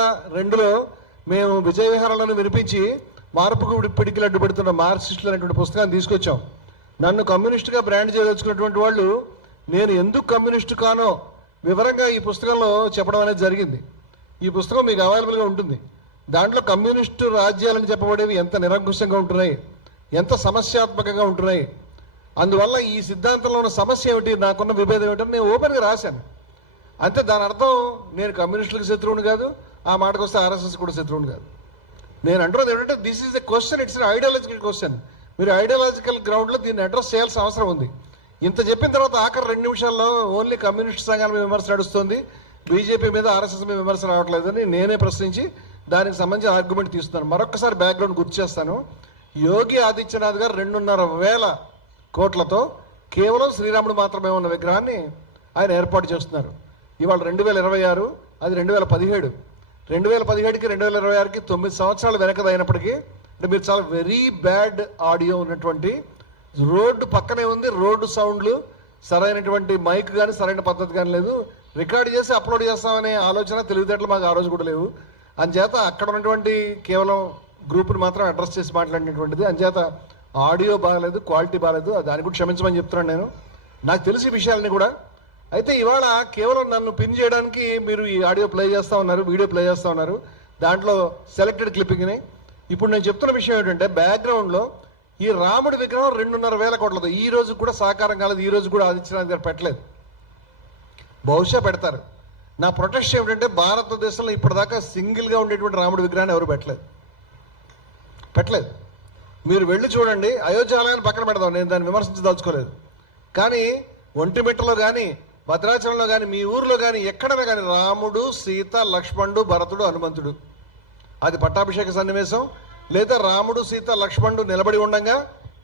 2002లో మేము విజయ విహారాలను వినిపించి మార్పుకు పిడికిలు అడ్డు పెడుతున్న మార్క్సిస్టులు అనేటువంటి పుస్తకాన్ని తీసుకొచ్చాం. నన్ను కమ్యూనిస్టుగా బ్రాండ్ చేయదలుచుకున్నటువంటి వాళ్ళు నేను ఎందుకు కమ్యూనిస్టు కానో వివరంగా ఈ పుస్తకంలో చెప్పడం అనేది జరిగింది. ఈ పుస్తకం మీకు అవైలబుల్గా ఉంటుంది. దాంట్లో కమ్యూనిస్టు రాజ్యాలని చెప్పబడేవి ఎంత నిరంకుశంగా ఉంటున్నాయి, ఎంత సమస్యాత్మకంగా ఉంటున్నాయి, అందువల్ల ఈ సిద్ధాంతంలో ఉన్న సమస్య ఏమిటి, నాకున్న విభేదం ఏమిటని నేను ఓపెన్గా రాశాను. అంతే. దాని అర్థం నేను కమ్యూనిస్టులకు శత్రువుని కాదు, ఆ మాటకు వస్తే ఆర్ఎస్ఎస్ కూడా శత్రువుని కాదు. నేను అంటున్నది ఏంటంటే this is a question, it's ideological question. మీరు ఐడియాలజికల్ గ్రౌండ్లో దీన్ని అడ్రస్ చేయాల్సిన అవసరం ఉంది. ఇంత చెప్పిన తర్వాత ఆఖరి 2 నిమిషాల్లో ఓన్లీ కమ్యూనిస్ట్ సంఘాల మీద విమర్శ నడుస్తుంది, బీజేపీ మీద ఆర్ఎస్ఎస్ మీద విమర్శ రావట్లేదని నేనే ప్రశ్నించి దానికి సంబంధించి ఆర్గ్యుమెంట్ తీస్తున్నాను. మరొకసారి బ్యాక్గ్రౌండ్ గుర్తు చేస్తాను. యోగి ఆదిత్యనాథ్ గారు 2,500 కోట్లతో కేవలం శ్రీరాముడు మాత్రమే ఉన్న విగ్రహాన్ని ఆయన ఏర్పాటు చేస్తున్నారు. ఇవాళ 2026, అది 2017. 2017కి 2026కి 9 సంవత్సరాలు వెనకదైనప్పటికీ అంటే మీరు చాలా వెరీ బ్యాడ్ ఆడియో ఉన్నటువంటి, రోడ్డు పక్కనే ఉంది, రోడ్డు సౌండ్లు, సరైనటువంటి మైక్ కానీ సరైన పద్ధతి కానీ లేదు, రికార్డు చేసి అప్లోడ్ చేస్తామనే ఆలోచన తెలివితేటలు మాకు ఆ రోజు కూడా లేవు. అంచేత అక్కడ ఉన్నటువంటి కేవలం గ్రూప్ని మాత్రం అడ్రస్ చేసి మాట్లాడినటువంటిది. అంచేత ఆడియో బాగలేదు, క్వాలిటీ బాగలేదు, దాన్ని కూడా క్షమించమని చెప్తున్నాను నేను. నాకు తెలిసి విషయాలని కూడా. అయితే ఇవాళ కేవలం నన్ను పిన్ చేయడానికి మీరు ఈ ఆడియో ప్లే చేస్తూ ఉన్నారు, వీడియో ప్లే చేస్తూ ఉన్నారు, దాంట్లో సెలెక్టెడ్ క్లిప్పింగ్ని. ఇప్పుడు నేను చెప్తున్న విషయం ఏంటంటే బ్యాక్గ్రౌండ్లో ఈ రాముడి విగ్రహం 2,500 కోట్లతో ఈ రోజు కూడా సాకారం కాలేదు. ఈ రోజు కూడా ఆదిత్యనాథ్ గారు పెట్టలేదు, బహుశా పెడతారు. నా ప్రొటెస్ట్ ఏమిటంటే భారతదేశంలో ఇప్పటిదాకా సింగిల్గా ఉండేటువంటి రాముడి విగ్రహాన్ని ఎవరు పెట్టలేదు. మీరు వెళ్ళి చూడండి. అయోధ్యాలయాన్ని పక్కన పెడదాం, నేను దాన్ని విమర్శించదలుచుకోలేదు. కానీ ఒంటిమిట్టలో కానీ భద్రాచలంలో కానీ మీ ఊర్లో కానీ ఎక్కడైనా కానీ రాముడు, సీత, లక్ష్మణుడు, భరతుడు, హనుమంతుడు, అది పట్టాభిషేక సన్నివేశం, లేదా రాముడు, సీత, లక్ష్మణుడు నిలబడి ఉండగా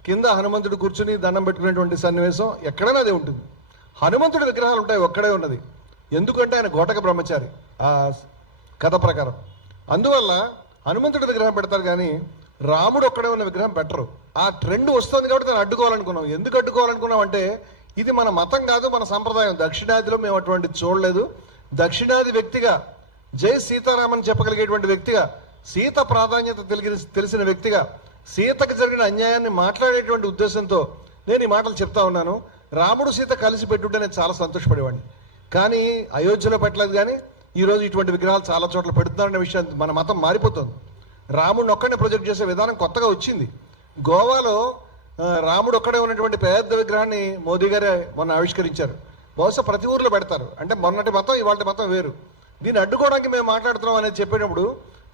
కింద హనుమంతుడు కూర్చుని దండం పెట్టుకునేటువంటి సన్నివేశం ఎక్కడైనా అదే ఉంటుంది. హనుమంతుడి విగ్రహాలు ఉంటాయి, ఒక్కడే ఉన్నది. ఎందుకంటే ఆయన ఘోటక బ్రహ్మచారి ఆ కథ ప్రకారం. అందువల్ల హనుమంతుడి విగ్రహం పెడతారు కానీ రాముడు ఒక్కడే ఉన్న విగ్రహం పెట్టరు. ఆ ట్రెండ్ వస్తుంది కాబట్టి దాన్ని అడ్డుకోవాలనుకున్నాం. ఎందుకు అడ్డుకోవాలనుకున్నాం అంటే ఇది మన మతం కాదు, మన సంప్రదాయం. దక్షిణాదిలో మేము అటువంటి చూడలేదు. దక్షిణాది వ్యక్తిగా, జై సీతారామన్ చెప్పగలిగేటువంటి వ్యక్తిగా, సీత ప్రాధాన్యత తెలిసిన వ్యక్తిగా, సీతకు జరిగిన అన్యాయాన్ని మాట్లాడేటువంటి ఉద్దేశంతో నేను ఈ మాటలు చెప్తా ఉన్నాను. రాముడు, సీత కలిసి పెట్టుంటే నేను చాలా సంతోషపడేవాడిని. కానీ అయోధ్యలో పెట్టలేదు. కానీ ఈరోజు ఇటువంటి విగ్రహాలు చాలా చోట్ల పెడుతున్నారనే విషయం మన మతం మారిపోతుంది. రాముడిని ఒక్కడే ప్రొజెక్ట్ చేసే విధానం కొత్తగా వచ్చింది. గోవాలో రాముడు ఒక్కడే ఉన్నటువంటి పెద్ద విగ్రహాన్ని మోదీ గారే మొన్న ఆవిష్కరించారు. బహుశా ప్రతి ఊర్లో పెడతారు. అంటే మొన్నటి మతం ఇవాళ మతం వేరు. దీన్ని అడ్డుకోవడానికి మేము మాట్లాడుతున్నాం అనేది చెప్పేటప్పుడు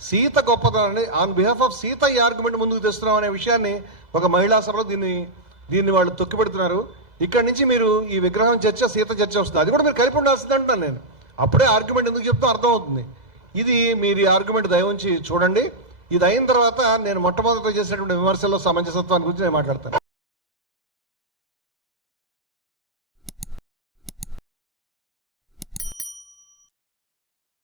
సీత గొప్పతనాన్ని ఆన్ బిహాఫ్ ఆఫ్ సీత ఈ ఆర్గ్యుమెంట్ ముందుకు తెస్తున్నాం అనే విషయాన్ని ఒక మహిళా సభలో దీన్ని వాళ్ళు తొక్కిపెడుతున్నారు. ఇక్కడి నుంచి మీరు ఈ విగ్రహం చర్చ, సీత చర్చ వస్తుంది. అది కూడా మీరు కలిపి ఉండాల్సింది అంటున్నాను నేను. అప్పుడే ఆర్గ్యుమెంట్ ఎందుకు చెప్తాం అర్థం అవుతుంది. ఇది మీరు ఈ ఆర్గ్యుమెంట్ దయవుంచి చూడండి. ఇది అయిన తర్వాత నేను మొట్టమొదట చేసినటువంటి విమర్శల్లో సమంజసత్వాన్ని గురించి నేను మాట్లాడతాను.